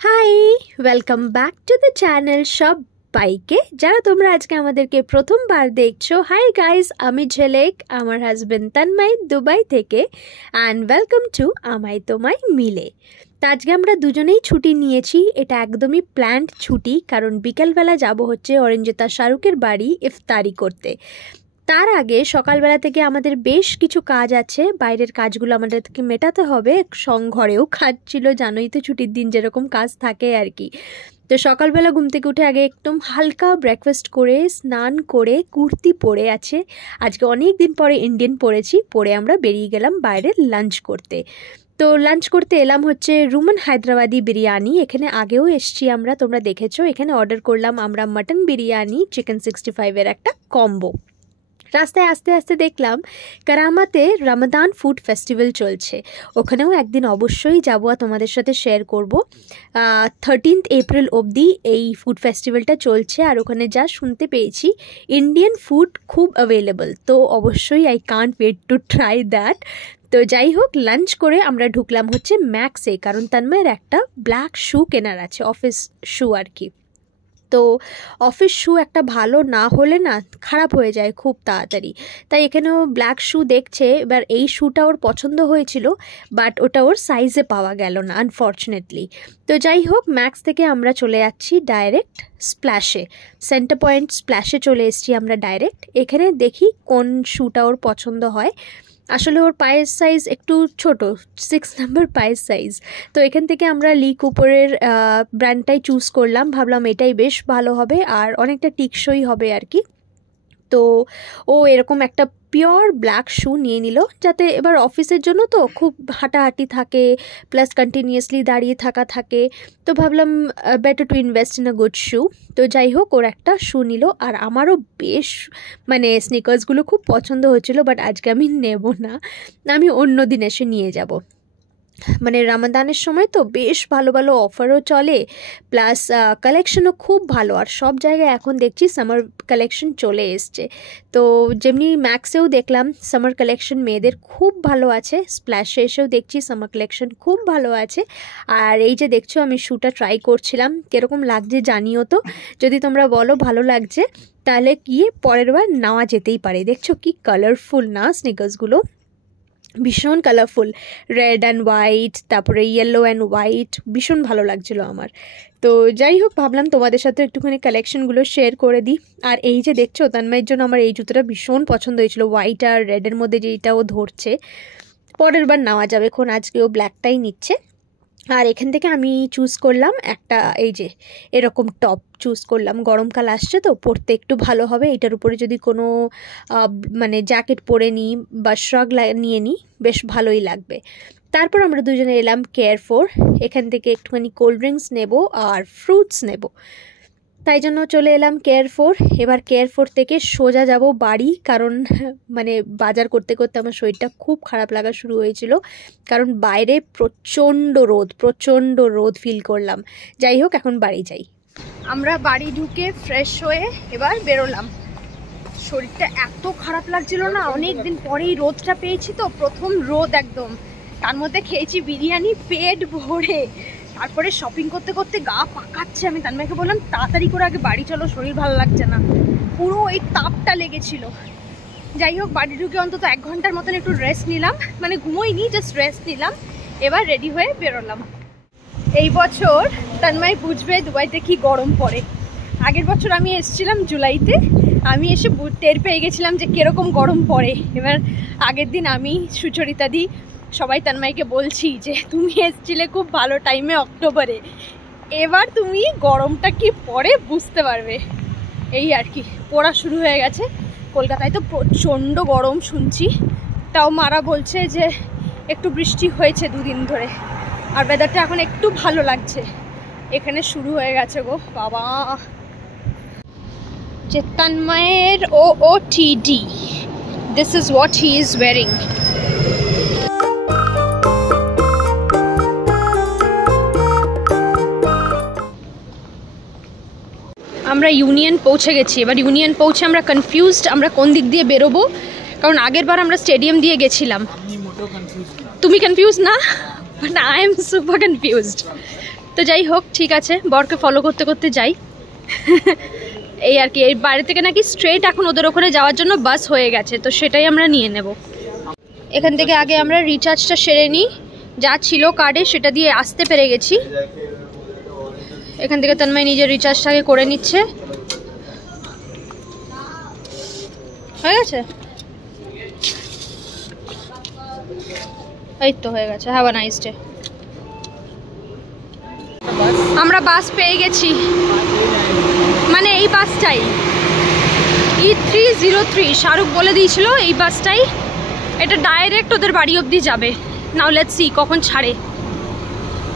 High, welcome back to the channel সবাইকে। যারা তোমরা আজকে আমাদেরকে প্রথমবার দেখছো, হাই গাইজ, আমি ঝেলেক, আমার হাজবেন্ড তন্ময় দুবাই থেকে, অ্যান্ড ওয়েলকাম টু আমায় তোমায় মিলে। তা আজকে আমরা দুজনেই ছুটি নিয়েছি। এটা একদমই প্ল্যান্ড ছুটি, কারণ বিকেলবেলা যাব হচ্ছে অরিঞ্জিতা শাহরুখের বাড়ি ইফতারি করতে। তার আগে সকালবেলা থেকে আমাদের বেশ কিছু কাজ আছে, বাইরের কাজগুলো আমাদেরকে মেটাতে হবে। ঘরেও কাজ ছিল, জানোই তো ছুটির দিন যেরকম কাজ থাকে আর কি। তো সকালবেলা ঘুম থেকে উঠে আগে একদম হালকা ব্রেকফাস্ট করে স্নান করে কুর্তি পরে আছে, আজকে অনেক দিন পরে ইন্ডিয়ান পরেছি, পরে আমরা বেরিয়ে গেলাম বাইরে লাঞ্চ করতে। তো লাঞ্চ করতে এলাম হচ্ছে রুমান হায়দ্রাবাদি বিরিয়ানি। এখানে আগেও এসছি আমরা, তোমরা দেখেছো। এখানে অর্ডার করলাম আমরা মাটন বিরিয়ানি, চিকেন 65-এর একটা কম্বো। রাস্তায় আস্তে আস্তে দেখলাম কারামাতে রমাদান ফুড ফেস্টিভ্যাল চলছে, ওখানেও একদিন অবশ্যই যাবো আর তোমাদের সাথে শেয়ার করব। 13 এপ্রিল অবধি এই ফুড ফেস্টিভ্যালটা চলছে, আর ওখানে যা শুনতে পেয়েছি ইন্ডিয়ান ফুড খুব অ্যাভেলেবল, তো অবশ্যই I can't wait to try that. তো যাই হোক, লাঞ্চ করে আমরা ঢুকলাম হচ্ছে ম্যাক্সে, কারণ তন্ময়ের একটা ব্ল্যাক শু কেনার আছে, অফিস শু আর কি। তো অফিস শু একটা ভালো না হলে না খারাপ হয়ে যায় খুব তাড়াতাড়ি, তাই এখানেও ব্ল্যাক শু দেখছে। এবার এই শুটা ওর পছন্দ হয়েছিল, বাট ওটা ওর সাইজে পাওয়া গেল না আনফর্চুনেটলি। তো যাই হোক, ম্যাক্স থেকে আমরা চলে যাচ্ছি ডাইরেক্ট স্প্ল্যাশে, সেন্টার পয়েন্ট স্প্ল্যাশে চলে এসেছি আমরা ডাইরেক্ট। এখানে দেখি কোন শুটা ওর পছন্দ হয়। আসলে ওর পায়ের সাইজ একটু ছোট, 6 নম্বর পায়ের সাইজ। তো এখান থেকে আমরা লি কুপারের ব্র্যান্ডটাই চুজ করলাম, ভাবলাম এটাই বেশ ভালো হবে আর অনেকটা টিকসই হবে আর কি। তো ও এরকম একটা পিওর ব্ল্যাক শু নিয়ে নিল, যাতে এবার অফিসের জন্য তো খুব হাঁটাহাঁটি থাকে, প্লাস কন্টিনিউয়াসলি দাঁড়িয়ে থাকা থাকে। তো ভাবলাম better to invest in a good shoe. তো যাই হোক, ওর একটা শু নিল, আর আমারও বেশ স্নিকার্সগুলো খুব পছন্দ হচ্ছিল, বাট আজকে আমি নেব না, আমি অন্য দিন এসে নিয়ে যাব। রমাদানের সময় তো বেশ ভালো ভালো অফারও চলে, প্লাস কালেকশনও খুব ভালো, আর সব জায়গায় এখন দেখছি সামার কালেকশন চলে এসছে। তো যেমনি ম্যাক্সেও দেখলাম সামার কালেকশন মেয়েদের খুব ভালো আছে, স্প্ল্যাশে এসেও দেখছি সামার কালেকশন খুব ভালো আছে। আর এই যে দেখছো, আমি শুটা ট্রাই করছিলাম, কীরকম লাগছে জানিও তো। যদি তোমরা বলো ভালো লাগছে, তাহলে গিয়ে পরের বার নেওয়া যেতেই পারে। দেখছো কি কালারফুল না স্নিকার্সগুলো, ভীষণ কালারফুল, রেড অ্যান্ড হোয়াইট, তারপরে ইয়েলো অ্যান্ড হোয়াইট, ভীষণ ভালো লাগছিলো আমার। তো যাই হোক, ভাবলাম তোমাদের সাথে একটুখানি কালেকশনগুলো শেয়ার করে দিই। আর এই যে দেখছো, তন্ময়ের জন্য আমার এই জুতোটা ভীষণ পছন্দ হয়েছিল, হোয়াইট আর রেডের মধ্যে যেটা ও ধরছে, পরের বার নেওয়া যাবে, এখন আজকে ও ব্ল্যাকটাই নিচ্ছে। আর এখান থেকে আমি চুজ করলাম একটা, এই যে এরকম টপ চুজ করলাম, গরমকাল আসছে তো পরতে একটু ভালো হবে। এটার উপরে যদি কোনো জ্যাকেট পরে নিই বা শ্রাগ নিয়ে নিই, বেশ ভালোই লাগবে। তারপর আমরা দুজনে এলাম কেয়ারফোর, এখান থেকে একটুখানি কোল্ড ড্রিঙ্কস নেব আর ফ্রুটস নেব, তাই জন্য চলে এলাম কেয়ারফোর। এবার কেয়ারফোর থেকে সোজা যাব বাড়ি, কারণ বাজার করতে করতে আমার শরীরটা খুব খারাপ লাগা শুরু হয়েছিল, কারণ বাইরে প্রচণ্ড রোদ ফিল করলাম। যাই হোক, এখন বাড়ি যাই। আমরা বাড়ি ঢুকে ফ্রেশ হয়ে এবার বেরোলাম। শরীরটা এত খারাপ লাগছিল না, অনেক দিন পরেই রোদটা পেয়েছি, তো প্রথম রোদ একদম। তার মধ্যে খেয়েছি বিরিয়ানি পেট ভরে, তারপরে শপিং করতে করতে গা পাকাচ্ছে। আমি তন্ময়কে বললাম তাড়াতাড়ি করে আগে বাড়ি চলো, শরীর ভালো লাগছে না, পুরো এই তাপটা লেগেছিল। যাই হোক, বাড়ি ঢুকে অন্তত 1 ঘন্টার মতন একটু রেস্ট নিলাম, ঘুমোইনি, জাস্ট রেস্ট নিলাম। এবার রেডি হয়ে বেরোলাম। এই বছর তন্ময় বুঝবে দুবাইতে কি গরম পড়ে। আগের বছর আমি এসেছিলাম জুলাইতে, আমি এসে টের পেয়ে গেছিলাম যে কীরকম গরম পড়ে। এবার আগের দিন আমি, সুচরিতা দি, সবাই তন্ময়কে বলছি যে তুমি এসেছিলে খুব ভালো টাইমে, অক্টোবরে, এবার তুমি গরমটা কি পড়ে বুঝতে পারবে। এই আর কি, পড়া শুরু হয়ে গেছে। কলকাতায় তো প্রচণ্ড গরম শুনছি, তাও মারা বলছে যে একটু বৃষ্টি হয়েছে 2 দিন ধরে, আর ওয়েদারটা এখন একটু ভালো লাগছে। এখানে শুরু হয়ে গেছে গো বাবা। যে তন্ময়ের OOTD, this is what he is wearing. আমরা ইউনিয়ন পৌঁছে গেছি। এবার ইউনিয়ন পৌঁছে আমরা কনফিউজড, আমরা কোন দিক দিয়ে বেরোবো, কারণ আগের বার আমরা স্টেডিয়াম দিয়ে গেছিলাম। তুমি কনফিউজ না? But I am super confused. তো তো যাই হোক, ঠিক আছে, বরকে ফলো করতে করতে যাই। এই আর কি, এই বাড়ি থেকে নাকি স্ট্রেট এখন ওদের ওখানে যাওয়ার জন্য বাস হয়ে গেছে, তো সেটাই আমরা নিয়ে নেব। এখান থেকে আগে আমরা রিচার্জটা সেরে নিই, যা ছিল কার্ডে সেটা দিয়ে আসতে পেরে গেছি। এখান থেকে তন্ময় নিজের রিচার্জটাকে করে নিচ্ছে। হয়ে গেছে, এই তো হয়ে গেছে। Have a nice day. আমরা বাস পেয়ে গেছি, মানে এই বাসটাই E303 শাহরুখ বলে দিয়েছিল এই বাসটাই, এটা ডাইরেক্ট ওদের বাড়ি অবধি যাবে। নাও লেটস সি কখন ছাড়ে।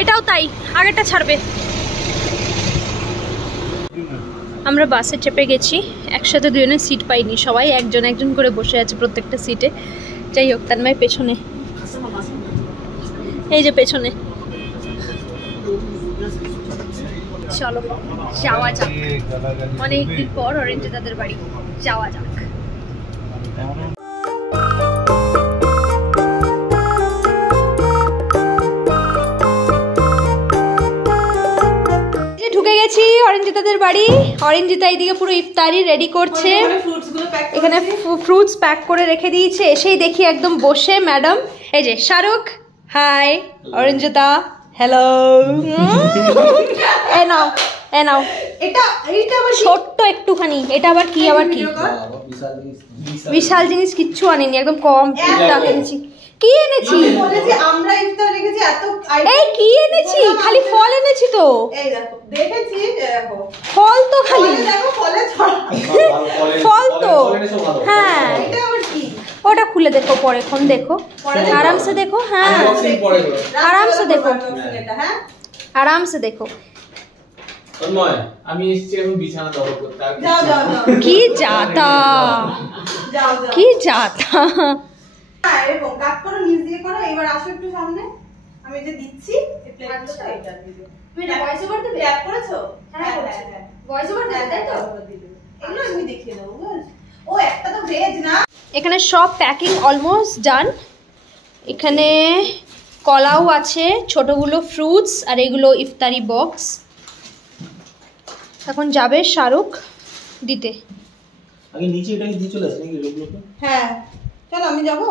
এটাও তাই, আগেরটা ছাড়বে। আমরা বাসে চেপে গেছি, একসাথে দুজনের সিট পাইনি, সবাই একজন একজন করে বসে আছে প্রত্যেকটা সিটে। যাই হোক, তন্ময় পেছনে, এই যে পেছনে। চলো যাওয়া যাক, অনেকদিন পর অরেঞ্জে তাদের বাড়ি, যাওয়া যাক। ঢুকে গেছি অরেঞ্জিতাদের বাড়ি। অরেঞ্জিতা এইদিকে পুরো ইফতারি রেডি করছে, এখানে ফ্রুটস প্যাক করে রেখে দিয়েছে। এসেই দেখি একদম বসে ম্যাডাম, এই যে শাহরুখ, হাই, অরেঞ্জিতা, হ্যালো। এ নাও, এ নাও, এটা আবার ছোট্ট একটুখানি, এটা আবার কি, আবার কি বিশাল জিনিস কিচ্ছু আনিনি, একদম কম টুকটাক এনেছি। কি এনেছি? আমরা ইফতার রেখেছি এত, এই কি এনেছি? খালি ফল এনেছি তো, এই দেখো দেখেছি, দেখো ফল তো খালি, দেখো ফলে ফল তো। হ্যাঁ, এটা আবার কি? ওটা খুলে দেখো, পরে খন দেখো, আরামসে দেখো। হ্যাঁ, আরামসে দেখো, হ্যাঁ আরামসে দেখো। আমি এসেছি এখন বিছানা দখল করতে। যাও যাও যাও, কি জাতা, যাও যাও, কি জাতা। হ্যাঁ এরকম কাট করো, নিচ দিয়ে করো। এবার আসো একটু সামনে, আমি যে দিচ্ছি এই প্লেটটা এটা দিয়ে দাও। তুমি এটা ভয়েস ওভার দেবে? ট্যাপ করেছো? হ্যাঁ করেছি। ভয়েস ওভার দেবে তাই তো? এগুলো আমি দেখিয়ে দেবো। ও একটা তো ভেজ না। এখানে সব প্যাকিং অলমোস্ট ডান। এখানে কলাও আছে, ছোটগুলো ফ্রুটস, আর এগুলো ইফতারি বক্স। এখন যাবে শাহরুখ দিতে। আগে নিচে এটাকে দিয়ে চলে আসে নাকি লোকগুলোকে? হ্যাঁ চল, আমি যাব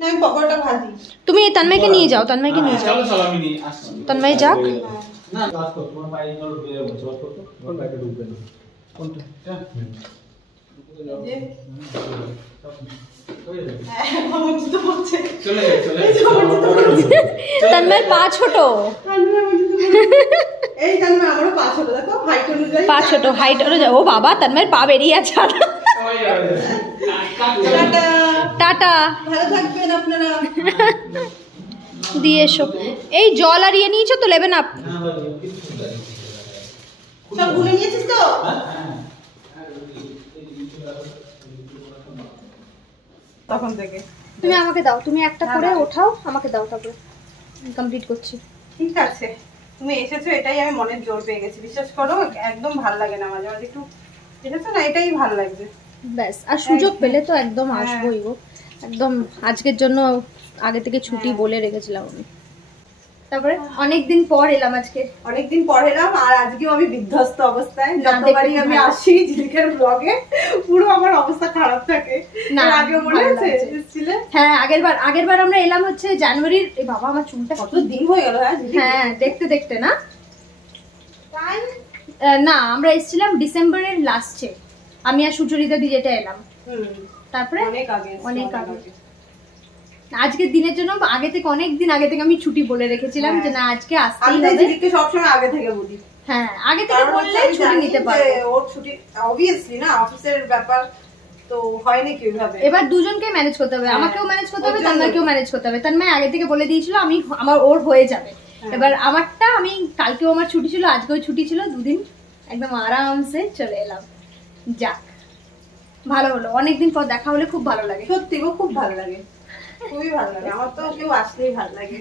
না, আমি পকোড়াটা ভাজি। তুমি তন্ময়কে নিয়ে যাও, তন্ময়কে নিয়ে যাও। চলো চলো, আমি নিয়ে আসছি। তন্ময় যাক। না কাজ কর, তোমার পায়ে গেল বেরে বলছো, বাস করো। কোন ব্যাগে ঢুকবে না? কোনটা? হ্যাঁ তন্ময়ের পা ছোট, এই তন্ময় আমারও পা ছোট, দেখো হাইট অনুযায়ী পা ছোট, হাইট অনুযায়ী। ও বাবা, তন্ময়ের পা বেরিয়ে আছে। টাটা টাটা, ভালো থাকবেন আপনারা। দিয়ে এসো। এই জল আর ইয়ে নিয়েছো তো, নেবেন আপ? সব ভুলে নিয়েছিস তো? তখন থেকে তুমি আমাকে দাও, তুমি একটা করে ওঠাও, আমাকে দাও, তারপরে কমপ্লিট করছি। ঠিক আছে, তুমি এসেছো এটাই আমি মনের জোর পেয়ে গেছি, বিশ্বাস করো। একদম ভাল লাগে না, মাঝে মাঝে একটু এসেছো না, এটাই ভাল লাগবে। ব্যাস, আর সুযোগ পেলে তো একদম আসবোই গো। একদম আজকের জন্য আগে থেকে ছুটি বলে রেখেছিলাম আমি। তারপরে অনেকদিন পর এলাম আজকে, অনেকদিন পর এলাম, আর আজকেও আমি বিধ্বস্ত অবস্থায়। যতবারই আমি আসি ঝিলিকের ব্লগে পুরো আমার অবস্থা খারাপ থাকে। না, আগে মনে আছে এসেছিলে? হ্যাঁ, আগেরবার আমরা এলাম হচ্ছে জানুয়ারির। এই বাবা, আমার চুলটা কত দিন হয়ে গেল। হ্যাঁ, দেখতে দেখতে না, তাই না, আমরা এসেছিলাম ডিসেম্বরের লাস্টে, আমি আর সুচরিতা দি যেটা এলাম। তারপরে অনেক আগে, অনেক আগে। আজকের দিনের জন্য আগে থেকে, অনেক দিন আগে থেকে আমি ছুটি বলে রেখেছিলাম যে না আজকে আসতেই হবে। ঝিলিককে সবসময় আগে থেকে বলি। হ্যাঁ, আগে থেকে বললে ছুটি নিতে পারবে। ওর ছুটি অবভিয়াসলি না, অফিসের ব্যাপার তো হয়নি কিভাবে। এবার দুজনকে ম্যানেজ করতে হবে, আমাকেও ম্যানেজ করতে হবে, তন্ময়কেও ম্যানেজ করতে হবে। তন্ময় আগে থেকে বলে দিয়েছিল আমার ওর হয়ে যাবে। এবার আমারটা, আমি কালকেও আমার ছুটি ছিল, আজকেও ছুটি ছিল, দুদিন একদম আরামসে চলে এলাম। যাক, ভালো হলো, অনেকদিন পর দেখা হলে খুব ভালো লাগে। সত্যি গো, খুব ভালো লাগে, খুবই ভালো লাগে। আমার তো কেউ আসলেই ভালো লাগে,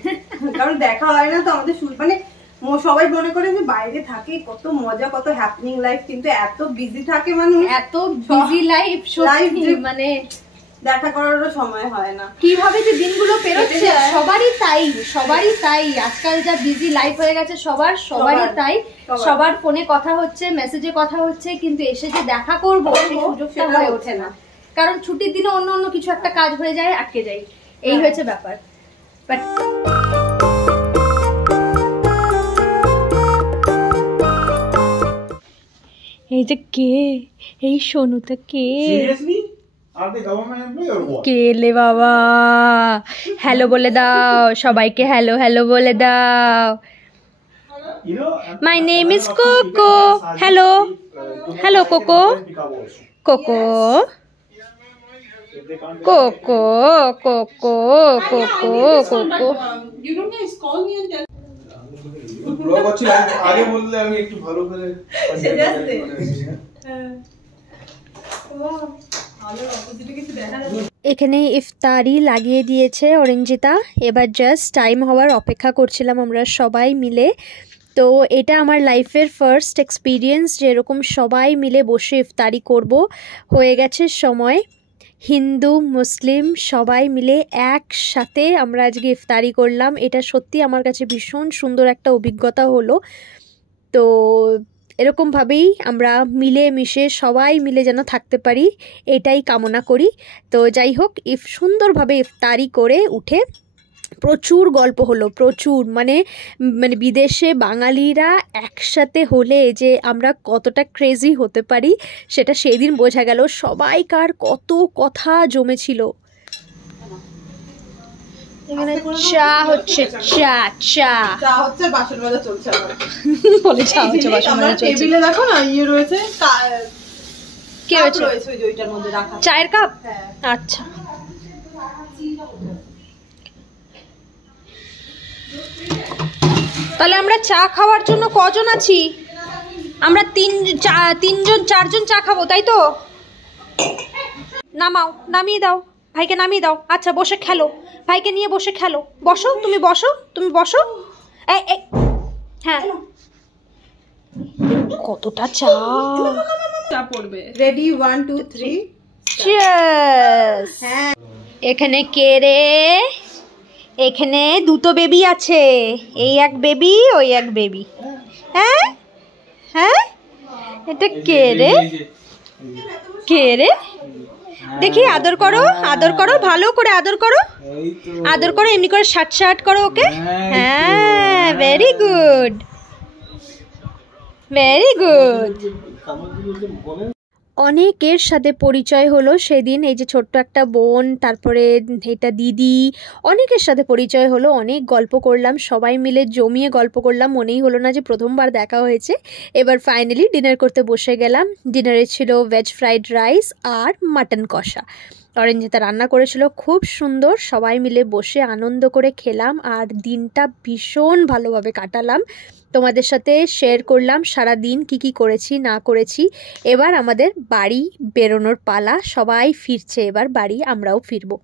কারণ দেখা হয় না তো আমাদের। মানে সবাই মনে করে যে বাইরে থাকে কত মজা, কত হ্যাপনিং লাইফ, কিন্তু এত বিজি থাকে মানুষ, এত বিজি লাইফ, মানে দেখা করারও সময় হয় না। কিভাবে যে দিনগুলো পেরোচ্ছে সবারই তাই আজকাল যা বিজি লাইফ হয়ে গেছে সবারই তাই। সবার ফোনে কথা হচ্ছে, মেসেজে কথা হচ্ছে, কিন্তু এসে যে দেখা করবো সেই সুযোগটা হয়ে ওঠে না, কারণ ছুটির দিনে অন্য অন্য কিছু একটা কাজ হয়ে যায়, আটকে যাই, এই হয়েছে ব্যাপার। বাট এই যে কে, এই সোনুটা কে? কে লে বাবা? হ্যালো বলে দাও সবাইকে, হ্যালো হ্যালো বলে দাও। My name is cocoa. Hello hello cocoa, cocoa cocoa cocoa cocoa cocoa. আগে বললে আমি একটু ভালো করে এখানে ইফতারি লাগিয়ে দিয়েছে অরিঞ্জিতা। এবার জাস্ট টাইম হওয়ার অপেক্ষা করছিলাম আমরা সবাই মিলে। তো এটা আমার লাইফের ফার্স্ট এক্সপিরিয়েন্স, যেরকম সবাই মিলে বসে ইফতারি করব। হয়ে গেছে সময়, হিন্দু মুসলিম সবাই মিলে একসাথে আমরা আজকে ইফতারি করলাম। এটা সত্যি আমার কাছে ভীষণ সুন্দর একটা অভিজ্ঞতা হলো। তো এরকমভাবেই আমরা মিলে মিশে সবাই মিলে যেন থাকতে পারি, এটাই কামনা করি। তো যাই হোক, সুন্দরভাবে ইফতারি করে উঠে প্রচুর গল্প হলো, প্রচুর মানে বিদেশে বাঙালিরা একসাথে হলে যে আমরা কতটা ক্রেজি হতে পারি সেটা সেই দিন বোঝা গেল। সবাইকার কত কথা জমেছিল। এখানে চা হচ্ছে, চা চা চা হচ্ছে, বাসন মাজা চলছে আমার বলে চা হচ্ছে, বাসন মাজা চলছে। টেবিলে দেখো না ইয়ে রয়েছে, কি রয়েছে? ওই যে ওইটার মধ্যে রাখা চায়ের কাপ। হ্যাঁ। আচ্ছা, তাহলে আমরা চা খাওয়ার জন্য কজন আছি? আমরা তিনজন চারজন চা খাবো, তাই তো? নামাও, নামিয়ে দাও, ভাইকে নামিয়ে দাও। আচ্ছা বসে খেলো, ভাইকে নিয়ে বসে খেলো। বসো, তুমি বসো, তুমি বসো। হ্যাঁ, কতটা চা পড়বে। Ready, 1 2 3 cheers. হ্যাঁ, এখানে কে রে? এখানে দুটো বেবি আছে, এই এক বেবি, ওই এক বেবি। হ্যাঁ হ্যাঁ, এটা কে রে? কে রে? দেখি, আদর করো, আদর করো, ভালো করে আদর করো, আদর করো, এমনি করে শার্ট করো ওকে। হ্যাঁ, ভেরি গুড, ভেরি গুড। অনেকের সাথে পরিচয় হলো সেদিন। এই যে ছোট্ট একটা বোন, তারপরে এটা দিদি, অনেকের সাথে পরিচয় হলো, অনেক গল্প করলাম, সবাই মিলে জমিয়ে গল্প করলাম। মনেই হলো না যে প্রথমবার দেখা হয়েছে। এবার ফাইনালি ডিনার করতে বসে গেলাম। ডিনারে ছিল ভেজ ফ্রাইড রাইস আর মাটন কষা। অরিঞ্জিতা রান্না করেছিল, খুব সুন্দর। সবাই মিলে বসে আনন্দ করে খেলাম আর দিনটা ভীষণ ভালোভাবে কাটালাম। তোমাদের সাথে শেয়ার করলাম সারা দিন কি কি করেছি না করেছি। এবার আমাদের বাড়ি বেরোনোর পালা, সবাই ফিরছে এবার বাড়ি, আমরাও ফিরবো।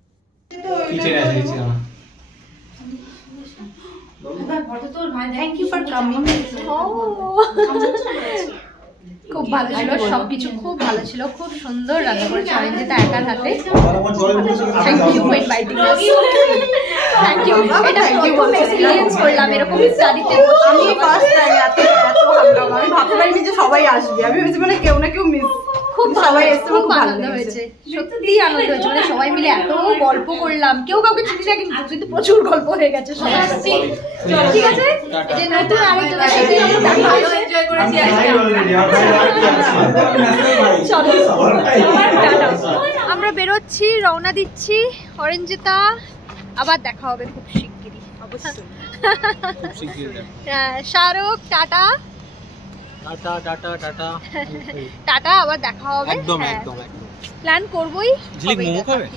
খুব ভালো ছিল, সবকিছু খুব ভালো ছিল, খুব সুন্দর রান্না করেছে অরিঞ্জিতা একার হাতে। Thank you for inviting us. Thank you, এটা প্রথম এক্সপেরিয়েন্স করলাম এরকম স্টাডিতে বসে। আমি ফার্স্ট টাইম এত ভাবলাম, আমি ভাবতে পারিনি যে সবাই আসবে। আমি ভেবেছি মানে কেউ না কেউ মিস। খুব সবাই এসে খুব আনন্দ হয়েছে, সত্যি আনন্দ হয়েছে। মানে সবাই মিলে এত গল্প করলাম, কেউ কাউকে চিঠি না কিন্তু প্রচুর গল্প হয়ে গেছে সবার সাথে। ঠিক আছে, যে নতুন আরেকজনের সাথে ভালো এনজয় করেছি আজকে আমরা। বেরোচ্ছি, রওনা দিচ্ছি। অরিঞ্জিতা, আবার দেখা হবে খুব শিগগিরই অবশ্যই। Shahrukh, tata tata tata tata tata, আবার দেখা হবে। একদম একদম একদম প্ল্যান করবই। ঝিলিক মোমো খাবে?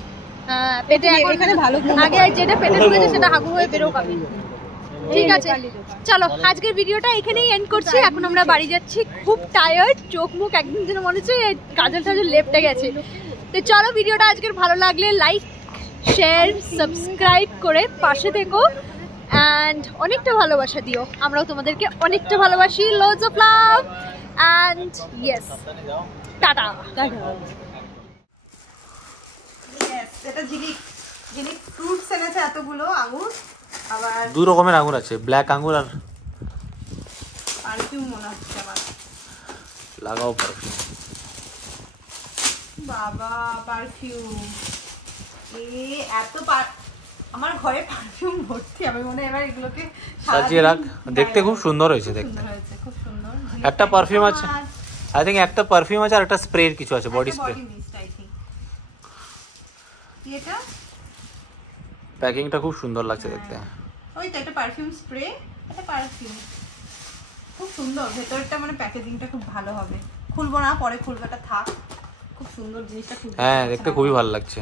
হ্যাঁ, পেটে এখানে ভালো, আগে যেটা পেটে ঢুকেছে সেটা হাগু হয়ে বেরো পাবে। ঠিক আছে, চলো আজকের ভিডিওটা এখানেই এন্ড করছি। এখন আমরা বাড়ি যাচ্ছি, খুব টায়ার্ড, চোখ মুখ একদম যেন মনে হচ্ছে কাজল টাজল লেপটে গেছে। তো চলো, ভিডিওটা আজকের ভালো লাগলে লাইক শেয়ার সাবস্ক্রাইব করে পাশে থেকো অ্যান্ড অনেকটা ভালোবাসা দিও। আমরাও তোমাদেরকে অনেকটা ভালোবাসি। Loads of love and yes, tata. এটা ঝিলিক ফ্রুটস এনেছে এতগুলো আঙুর, আবার 2 রকমের আঙুর আছে, ব্ল্যাক আঙুর আর পারফিউম মনে হচ্ছে আমার। লাগাও পারফিউম। বাবা পারফিউম, আমার ঘরে পারফিউম ভর্তি। আমি মনে হয় এবার এগুলোকে সাজিয়ে রাখ, দেখতে খুব সুন্দর হয়েছে দেখতে। খুব সুন্দর। একটা পারফিউম আছে, আই থিঙ্ক একটা পারফিউম আছে আর একটা স্প্রের কিছু আছে, বডি স্প্রে। এটা প্যাকিংটা খুব সুন্দর লাগছে দেখতে। ওই তো একটা পারফিউম স্প্রে, একটা পারফিউম খুব সুন্দর। ভেতরটা মানে প্যাকেজিংটা খুব ভালো হবে। খুলবো না, পরে খুলবো, এটা থাক। খুব সুন্দর জিনিসটা, খুব হ্যাঁ দেখতে খুবই ভালো লাগছে।